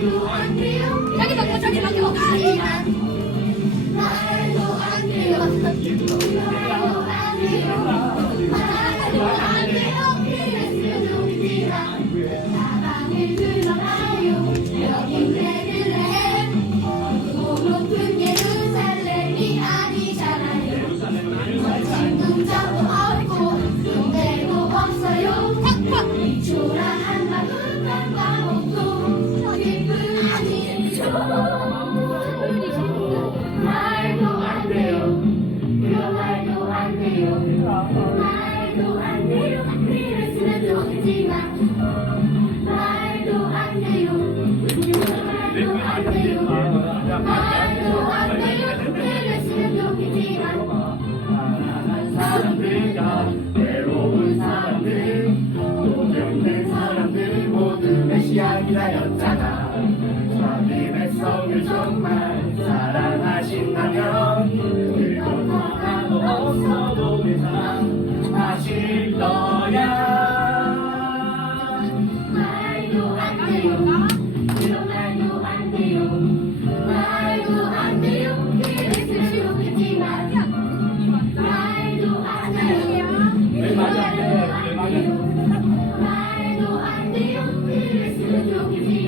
Thank you. 말도 안 돼요 그런 말도 안 돼요 말도 안 돼요 그랬으면 좋겠지만 말도 안 돼요 말도 안 돼요 말도 안 돼요 그랬으면 좋겠지만 사랑한 사람들과 외로운 사람들 노정된 사람들 모두 메시아 기다렸잖아 정말 사랑하신다면 그리고 하나도 없어도 내 사랑 거야. 말도 안 돼요. 그런 말도 안 돼요. 말도 안 돼요. 그랬으면 좋겠지만 말도 안 돼요. 내 말이 안 돼, 내 말이 안 돼. 말도 안 돼요. 그랬으면 좋겠지만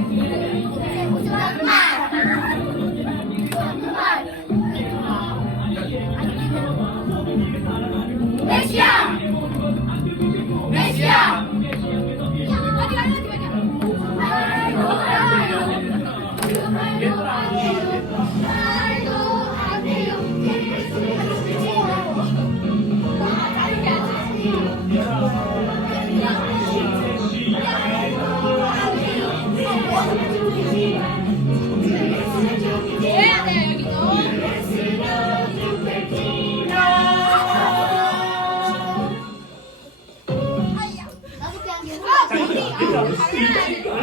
你